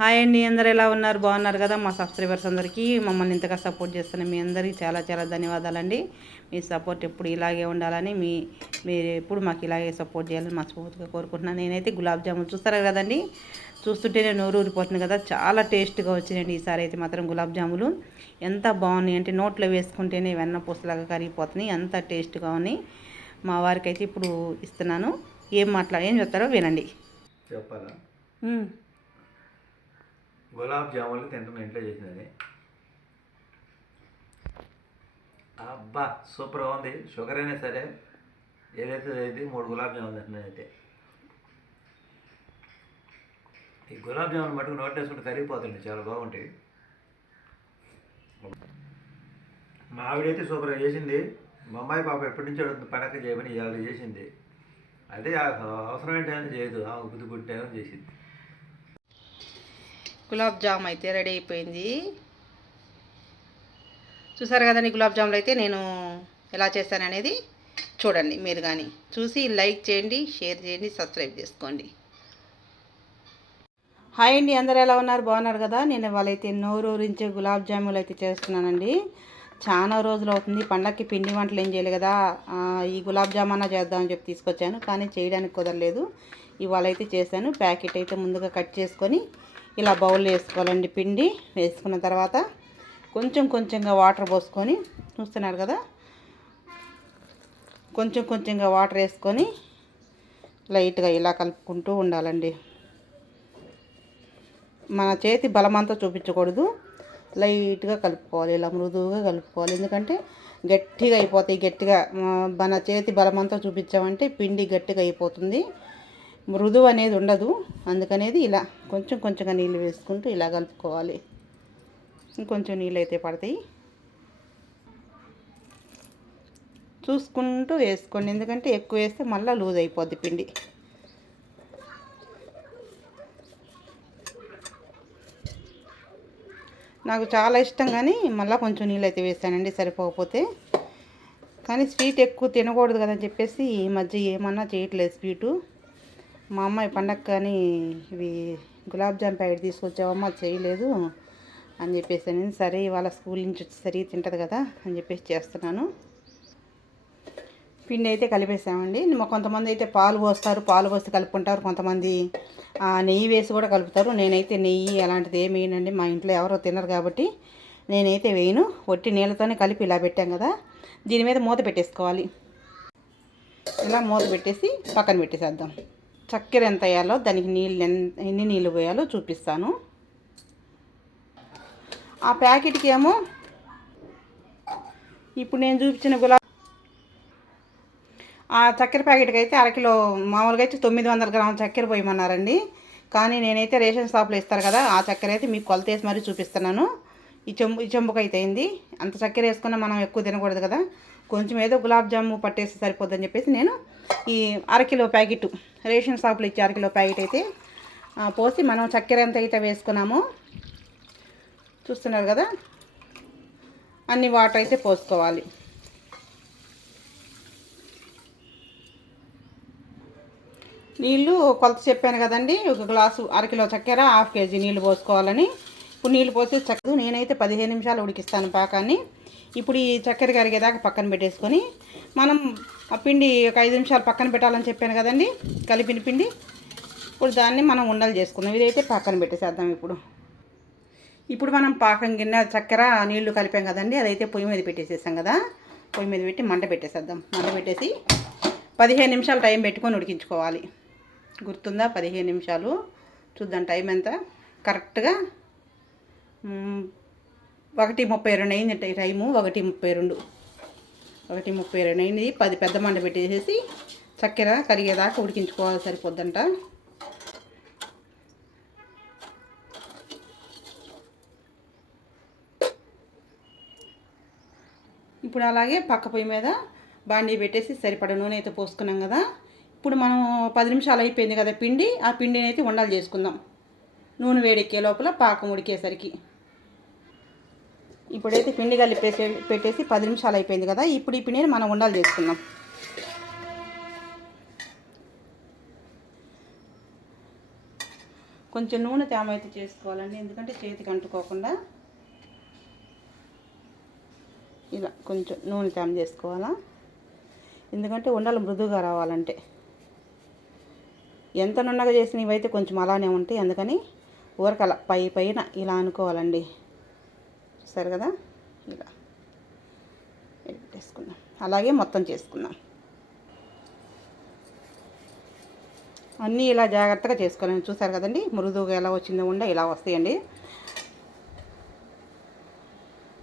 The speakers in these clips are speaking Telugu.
హాయ్ అండి అందరు ఎలా ఉన్నారు? బాగున్నారు కదా మా సబ్స్క్రైబర్స్ అందరికీ. మమ్మల్ని ఇంతగా సపోర్ట్ చేస్తున్న మీ అందరికీ చాలా చాలా ధన్యవాదాలండి. మీ సపోర్ట్ ఎప్పుడు ఇలాగే ఉండాలని మీ మీరు ఎప్పుడు మాకు ఇలాగే సపోర్ట్ చేయాలని మనస్ఫూర్తిగా కోరుకుంటున్నాను నేనైతే గులాబ్ జామున్ చూస్తారు కదండి? చూస్తుంటేనే నోరు ఊరిపోతుంది కదా. చాలా టేస్ట్గా వచ్చినాయండి ఈసారి అయితే మాత్రం గులాబ్ జాములు. ఎంత బాగున్నాయి అంటే నోట్లో వేసుకుంటేనే వెన్న పూసలాగా కరిగిపోతున్నాయి. అంత టేస్ట్గా ఉన్నాయి. మా వారికి అయితే ఇప్పుడు ఇస్తున్నాను. ఏం మాట్లా ఏం చెప్తారో వినండి. చెప్పాలా? గులాబ్ జాములు తింటున్నా ఇంట్లో చేసినది అబ్బా సూపర్గా ఉంది. షుగర్ అయినా సరే ఏదైతే అయితే మూడు గులాబ్ జాములు తింటున్నాను అయితే. ఈ గులాబ్ జామున్ మటుకు నోట్ వేసుకుంటే కరిగిపోతుంది చాలా బాగుంటాయి. మా ఆవిడైతే సూపర్గా చేసింది. మా అమ్మాయి పాప ఎప్పటి నుంచి అడుగుతుంది పడక చేయమని ఇవాళ చేసింది. అదే అవసరమైన టైం చేయదు ఆ బుద్ధి బుద్ధి టైం చేసింది. గులాబ్ జామ్ అయితే రెడీ అయిపోయింది. చూసారు కదండి గులాబ్ జాములు అయితే నేను ఎలా చేశాను అనేది? చూడండి మీరు కానీ చూసి లైక్ చేయండి షేర్ చేయండి సబ్స్క్రైబ్ చేసుకోండి. హాయ్ అండి అందరు ఎలా ఉన్నారు? బాగున్నారు కదా? నేను వాళ్ళైతే నోరూరించే గులాబ్ జాములు అయితే చేస్తున్నానండి. చాలా రోజులు అవుతుంది పండగకి పిండి వంటలు ఏం చేయాలి కదా? ఈ గులాబ్ జామ్ అన్న చేద్దామని చెప్పి తీసుకొచ్చాను కానీ చేయడానికి కుదరలేదు. ఇవాళ అయితే చేశాను. ప్యాకెట్ అయితే ముందుగా కట్ చేసుకొని ఇలా బౌల్లో వేసుకోవాలండి. పిండి వేసుకున్న తర్వాత కొంచెం కొంచెంగా వాటర్ పోసుకొని చూస్తున్నారు కదా? కొంచెం కొంచెంగా వాటర్ వేసుకొని లైట్గా ఇలా కలుపుకుంటూ ఉండాలండి. మన చేతి బలమంతా చూపించకూడదు. లైట్గా కలుపుకోవాలి ఇలా మృదువుగా కలుపుకోవాలి. ఎందుకంటే గట్టిగా అయిపోతాయి గట్టిగా. మన చేతి బలమంతా చూపించామంటే పిండి గట్టిగా అయిపోతుంది. మృదువు అనేది ఉండదు. అందుకనేది ఇలా కొంచెం కొంచెంగా నీళ్ళు వేసుకుంటూ ఇలా కలుపుకోవాలి. ఇంకొంచెం నీళ్ళు అయితే పడతాయి. చూసుకుంటూ వేసుకోండి. ఎందుకంటే ఎక్కువ వేస్తే మళ్ళీ లూజ్ అయిపోద్ది పిండి. నాకు చాలా ఇష్టం కానీ మళ్ళీ కొంచెం నీళ్ళు అయితే వేసానండి సరిపోకపోతే. కానీ స్వీట్ ఎక్కువ తినకూడదు కదని చెప్పేసి ఈ మధ్య ఏమన్నా చేయట్లేదు స్వీటు. మా అమ్మాయి పండగ కానీ ఇవి గులాబ్ జామ్ ప్యాకెట్ తీసుకొచ్చావమ్మ చేయలేదు అని చెప్పేసి నేను సరే ఇవాళ స్కూల్ నుంచి వచ్చేసరికి తింటుంది కదా అని చెప్పేసి చేస్తున్నాను. పిండి అయితే కలిపేసామండి. కొంతమంది అయితే పాలు పోస్తారు పాలు పోసి కలుపుకుంటారు. కొంతమంది ఆ, నెయ్యి వేసి కూడా కలుపుతారు. నేనైతే నెయ్యి అలాంటిది ఏమి వేయనండి. మా ఇంట్లో ఎవరో తినరు కాబట్టి నేనైతే వేయను. ఒట్టి నీళ్ళతోనే కలిపి ఇలా పెట్టాం కదా. దీని మీద మూత పెట్టేసుకోవాలి. ఇలా మూత పెట్టేసి పక్కన పెట్టేసేద్దాం. చక్కెర ఎంత వేయాలో దానికి నీళ్ళు ఎన్ని నీళ్ళు పోయాలో చూపిస్తాను. ఆ ప్యాకెట్కి ఏమో ఇప్పుడు నేను చూపించిన గులాబ్ ఆ చక్కెర ప్యాకెట్కి అయితే అరకిలో మామూలుగా అయితే తొమ్మిది వందల గ్రాముల చక్కెర పోయమన్నారండి. కానీ నేనైతే రేషన్ షాప్లో ఇస్తారు కదా ఆ చక్కెర అయితే మీకు కొలత వేసి మరీ చూపిస్తున్నాను. ఈ చెంబు ఈ చెంబుకు అయితే అయింది అంత చక్కెర వేసుకున్నా మనం ఎక్కువ తినకూడదు కదా. కొంచెం ఏదో గులాబ్ జాము పట్టేసి సరిపోద్దని చెప్పేసి నేను ఈ అరకిలో ప్యాకెట్ రేషన్ షాప్లో ఇచ్చే అరకిలో ప్యాకెట్ అయితే పోసి మనం చక్కెర ఎంత అయితే వేసుకున్నామో చూస్తున్నారు కదా అన్ని వాటర్ అయితే పోసుకోవాలి. నీళ్ళు కొలత చెప్పాను కదండి ఒక గ్లాసు అరకిలో చక్కెర హాఫ్ కేజీ నీళ్ళు పోసుకోవాలని. ఇప్పుడు నీళ్ళు పోసి చక్కదు నేనైతే పదిహేను నిమిషాలు ఉడికిస్తాను పాకాన్ని. ఇప్పుడు ఈ చక్కెర కరిగేదాకా పక్కన పెట్టేసుకొని మనం ఆ పిండి ఒక ఐదు నిమిషాలు పక్కన పెట్టాలని చెప్పాను కదండి కలిపిన పిండి. ఇప్పుడు దాన్ని మనం ఉండలు చేసుకుందాం. ఇదైతే పక్కన పెట్టేసేద్దాం ఇప్పుడు. ఇప్పుడు మనం పాకం గిన్నె చక్కెర నీళ్ళు కలిపాం కదండి అదైతే పొయ్యి మీద పెట్టేసేసాం కదా. పొయ్యి మీద పెట్టి మంట పెట్టేసేద్దాం. మంట పెట్టేసి పదిహేను నిమిషాలు టైం పెట్టుకొని ఉడికించుకోవాలి. గుర్తుందా? పదిహేను నిమిషాలు. చూద్దాం టైం ఎంత? కరెక్ట్గా ఒకటి ముప్పై రెండు అయింది టైము ఒకటి ముప్పై రెండు. ఒకటి ముప్పై రెండు అయింది. పది పెద్ద మంట పెట్టేసేసి చక్కెర కరిగేదాకా ఉడికించుకోవాలి సరిపోద్దంట. ఇప్పుడు అలాగే పక్క పొయ్యి మీద బాండీ పెట్టేసి సరిపడ నూనె అయితే పోసుకున్నాం కదా. ఇప్పుడు మనం పది నిమిషాలు అయిపోయింది కదా పిండి. ఆ పిండిని అయితే ఉండాలి చేసుకుందాం. నూనె వేడెక్కే లోపల పాకం ఉడికేసరికి. ఇప్పుడైతే పిండి కలిపేసి పెట్టేసి పది నిమిషాలు అయిపోయింది కదా ఇప్పుడు ఈ పిండిని మనం ఉండాలి చేసుకుందాం. కొంచెం నూనె తేమ అయితే చేసుకోవాలండి ఎందుకంటే చేతికి అంటుకోకుండా. ఇలా కొంచెం నూనె తేమ చేసుకోవాలా. ఎందుకంటే ఉండలు మృదువుగా రావాలంటే. ఎంత నున్నగా చేసినవి ఇవైతే కొంచెం అలానే ఉంటాయి అందుకని ఊరకల పై పైన ఇలా అనుకోవాలండి. చూసారు కదా? ఇలా. వేసుకుందాం అలాగే మొత్తం చేసుకుందాం. అన్నీ ఇలా జాగ్రత్తగా చేసుకోవాలండి. చూసారు కదండి? మృదువుగా ఎలా వచ్చిందో ఉండ ఇలా వస్తాయండి.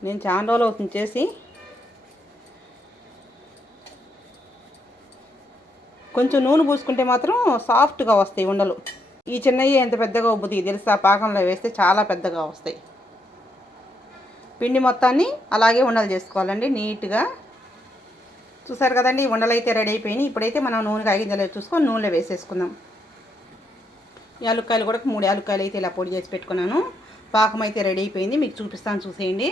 నేను చాలా రోజులు అవుతుంది చేసి. కొంచెం నూనె పూసుకుంటే మాత్రం సాఫ్ట్గా వస్తాయి ఉండలు. ఈ చిన్నవి ఎంత పెద్దగా ఉబ్బుతాయి తెలుసా? పాకంలో వేస్తే చాలా పెద్దగా వస్తాయి. పిండి మొత్తాన్ని అలాగే ఉండలు చేసుకోవాలండి నీట్గా. చూసారు కదండి ఈ ఉండలు అయితే రెడీ అయిపోయినాయి. ఇప్పుడైతే మనం నూనె కాగిందలేదు చూసుకొని నూనెలో వేసేసుకుందాం. యాలుక్కాయలు కూడా మూడు యాలుక్కాయలు అయితే ఇలా పొడి చేసి పెట్టుకున్నాను. పాకం అయితే రెడీ అయిపోయింది. మీకు చూపిస్తాను చూసేయండి.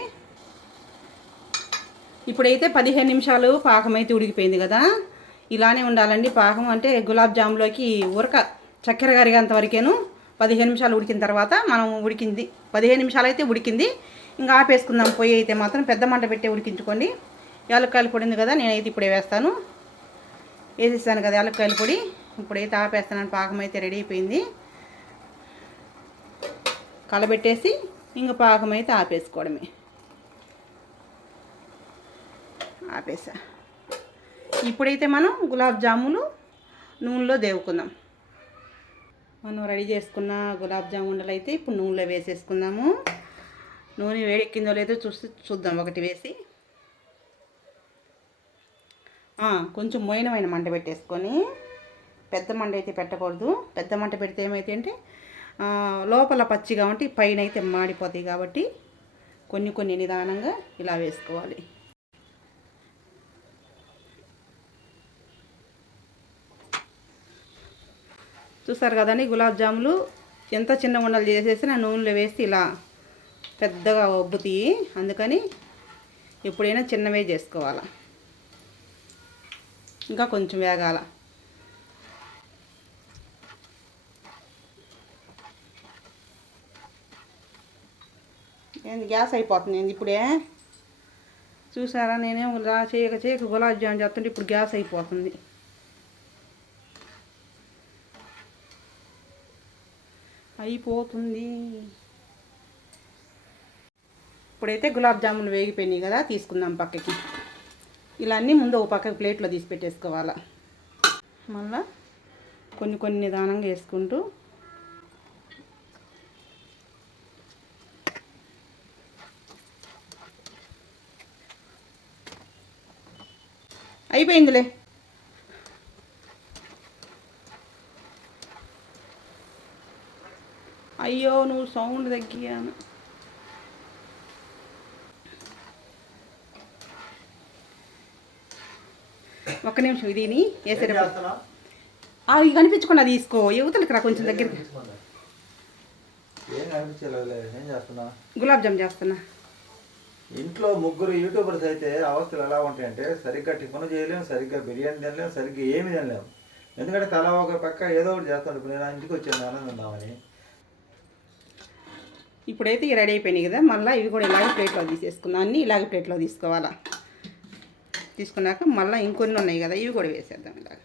ఇప్పుడైతే పదిహేను నిమిషాలు పాకం అయితే ఉడికిపోయింది కదా. ఇలానే ఉండాలండి పాకం. అంటే గులాబ్ జామ్లోకి ఉరక చక్కెర కరిగేంత వరకేను. పదిహేను నిమిషాలు ఉడికిన తర్వాత మనం ఉడికింది. పదిహేను నిమిషాలు అయితే ఉడికింది. ఇంకా ఆపేసుకుందాం. పొయ్యి అయితే మాత్రం పెద్ద మంట పెట్టి ఉడికించుకోండి. యాలక్కాయలు పొడి ఉంది కదా నేనైతే ఇప్పుడే వేస్తాను. వేసేసాను కదా యాలక్కాయల పొడి. ఇప్పుడైతే ఆపేస్తాను పాకం అయితే రెడీ అయిపోయింది. కలబెట్టేసి ఇంకా పాకం అయితే ఆపేసుకోవడమే. ఆపేసా. ఇప్పుడైతే మనం గులాబ్ జాములు నూనెలో దేవుకుందాం. మనం రెడీ చేసుకున్న గులాబ్ జాముండలు అయితే ఇప్పుడు నూనెలో వేసేసుకుందాము. నూనె వేడెక్కిందో లేదో చూసి చూద్దాం. ఒకటి వేసి. కొంచెం మోయినమైన మంట పెట్టేసుకొని పెద్ద మంట అయితే పెట్టకూడదు. పెద్ద మంట పెడితే ఏమైతే అంటే లోపల పచ్చిగా ఉంటే పైన అయితే మాడిపోతాయి కాబట్టి కొన్ని కొన్ని నిదానంగా ఇలా వేసుకోవాలి. చూసారు కదండి గులాబ్ జాములు. ఎంత చిన్న ఉండలు చేసేసినా నూనెలో వేసి ఇలా పెద్దగా ఒబ్బుతాయి అందుకని ఎప్పుడైనా చిన్నవే చేసుకోవాలి. ఇంకా కొంచెం వేగాల. ఏంది గ్యాస్ అయిపోతుంది ఏంది ఇప్పుడే? చూసారా నేనే రా చేయక చేయక గులాబ్ జామ్ చేస్తుంటే ఇప్పుడు గ్యాస్ అయిపోతుంది. అయిపోతుంది. ఇప్పుడైతే గులాబ్ జాములు వేగిపోయినాయి కదా తీసుకుందాం పక్కకి. ఇలా అన్నీ ముందు ఒక పక్కకి ప్లేట్లో తీసి పెట్టేసుకోవాలా. మళ్ళా కొన్ని కొన్ని నిదానంగా వేసుకుంటూ అయిపోయిందిలే. అయ్యో నువ్వు సౌండ్ తగ్గియాను. ఒక్క నిమిషం ఇదిని వేసేటప్పుడు? అవి కనిపించకుండా తీసుకో. యువతలకి రా కొంచెం దగ్గరికి. చేస్తున్నా? గులాబ్ జామ్ చేస్తున్నా. ఇంట్లో ముగ్గురు యూట్యూబర్స్ అయితే అవస్థలు ఎలా ఉంటాయంటే సరిగ్గా టిఫిన్ చేయలేము సరిగ్గా బిర్యానీ తినలేము సరిగ్గా ఏమి తినలేము ఎందుకంటే తల ఒక పక్క ఏదో ఒకటి చేస్తాను ఇప్పుడు నేను ఇంటికి వచ్చాను ఆనందం ఉందామని ఇప్పుడైతే ఇవి రెడీ అయిపోయినాయి కదా మళ్ళీ ఇవి కూడా ఇలాగే ప్లేట్లో తీసేసుకుందాం. అన్నీ ఇలాగే ప్లేట్లో తీసుకోవాలా? తీసుకున్నాక మళ్ళీ ఇంకొన్ని ఉన్నాయి కదా ఇవి కూడా వేసేద్దాం ఇలాగ.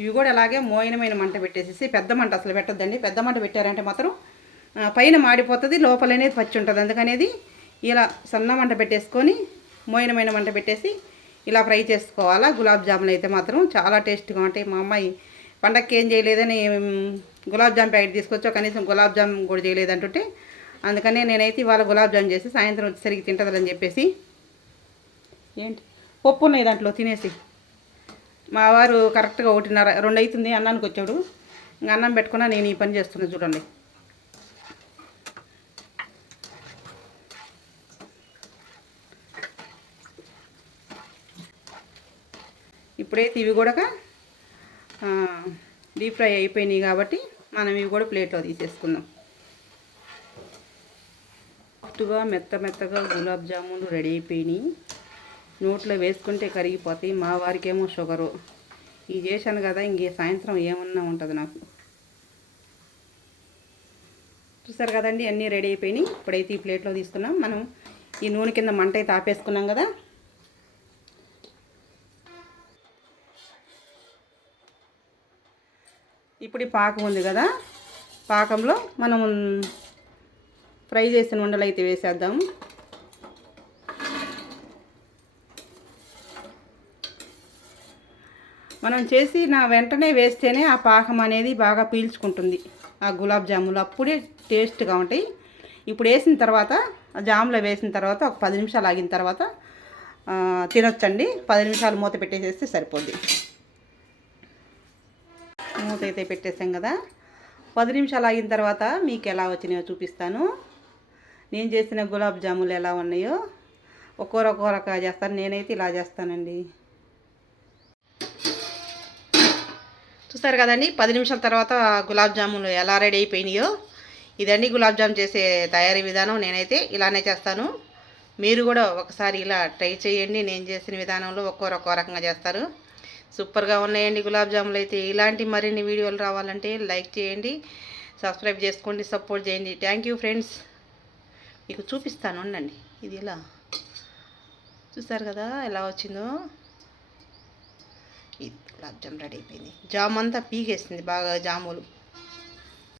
ఇవి కూడా అలాగే మోయినమైన మంట పెట్టేసేసి పెద్ద మంట అసలు పెట్టద్దండి. పెద్ద మంట పెట్టారంటే మాత్రం పైన మాడిపోతుంది లోపల అనేది పచ్చి ఉంటుంది అందుకనేది ఇలా సన్న మంట పెట్టేసుకొని మోయినమైన మంట పెట్టేసి ఇలా ఫ్రై చేసుకోవాలా. గులాబ్ జాములు అయితే మాత్రం చాలా టేస్ట్గా ఉంటాయి. మా అమ్మాయి పండక్కి ఏం చేయలేదని గులాబ్ జామ్ ప్యాకెట్ తీసుకొచ్చో కనీసం గులాబ్ జామ్ కూడా చేయలేదంటుంటే అందుకనే నేనైతే ఇవాళ గులాబ్ జామ్ చేసి సాయంత్రం వచ్చేసరికి తింటుందని చెప్పేసి ఏంటి? పప్పు ఉన్నాయి దాంట్లో తినేసి. మా వారు కరెక్ట్గా ఒకటిన్నర రెండు అవుతుంది అన్నానికి వచ్చాడు. ఇంకా అన్నం పెట్టుకున్నా నేను ఈ పని చేస్తున్నా చూడండి. ఇప్పుడైతే ఇవి కూడా డీప్ ఫ్రై అయిపోయినాయి కాబట్టి మనం ఇవి కూడా ప్లేట్లో తీసేసుకుందాం. సాఫ్ట్గా మెత్త మెత్తగా గులాబ్ జాములు రెడీ అయిపోయినాయి. నోట్లో వేసుకుంటే కరిగిపోతాయి. మా వారికేమో షుగరు. ఇది చేశాను కదా ఇంకే సాయంత్రం ఏమన్నా ఉంటుంది నాకు. చూసారు కదండి అన్నీ రెడీ అయిపోయినాయి. ఇప్పుడైతే ఈ ప్లేట్లో తీసుకున్నాం. మనం ఈ నూనె కింద మంట అయితే ఆపేసుకున్నాం కదా. ఇప్పుడు ఈ పాకం ఉంది కదా పాకంలో మనం ఫ్రై చేసిన ఉండలు అయితే వేసేద్దాం. మనం చేసి నా వెంటనే వేస్తేనే ఆ పాకం అనేది బాగా పీల్చుకుంటుంది. ఆ గులాబ్ జాములు అప్పుడే టేస్ట్గా ఉంటాయి. ఇప్పుడు వేసిన తర్వాత ఆ జాములో వేసిన తర్వాత ఒక పది నిమిషాలు ఆగిన తర్వాత తినొచ్చండి. పది నిమిషాలు మూత పెట్టేసేస్తే సరిపోద్ది. మూత అయితే పెట్టేసాం కదా. పది నిమిషాలు ఆగిన తర్వాత మీకు ఎలా వచ్చినాయో చూపిస్తాను. నేను చేసిన గులాబ్ జాములు ఎలా ఉన్నాయో ఒక్కొర ఒక్కొరక రకంగా చేస్తాను. నేనైతే ఇలా చేస్తానండి. చూస్తారు కదండి పది నిమిషాల తర్వాత గులాబ్ జాములు ఎలా రెడీ అయిపోయినాయో. ఇదండి గులాబ్ జామ్ చేసే తయారీ విధానం. నేనైతే ఇలానే చేస్తాను. మీరు కూడా ఒకసారి ఇలా ట్రై చేయండి. నేను చేసిన విధానంలో ఒక్కొరు రకంగా చేస్తారు. సూపర్గా ఉన్నాయండి గులాబ్ జాములు అయితే. ఇలాంటి మరిన్ని వీడియోలు రావాలంటే లైక్ చేయండి సబ్స్క్రైబ్ చేసుకోండి సపోర్ట్ చేయండి. థ్యాంక్ యూ ఫ్రెండ్స్ మీకు చూపిస్తాను ఉండండి. ఇది ఇలా చూస్తారు కదా ఎలా వచ్చిందో? ఇది గులాబ్ జామ్ రెడీ అయిపోయింది. జామ్ అంతా పీకేస్తుంది బాగా జాములు.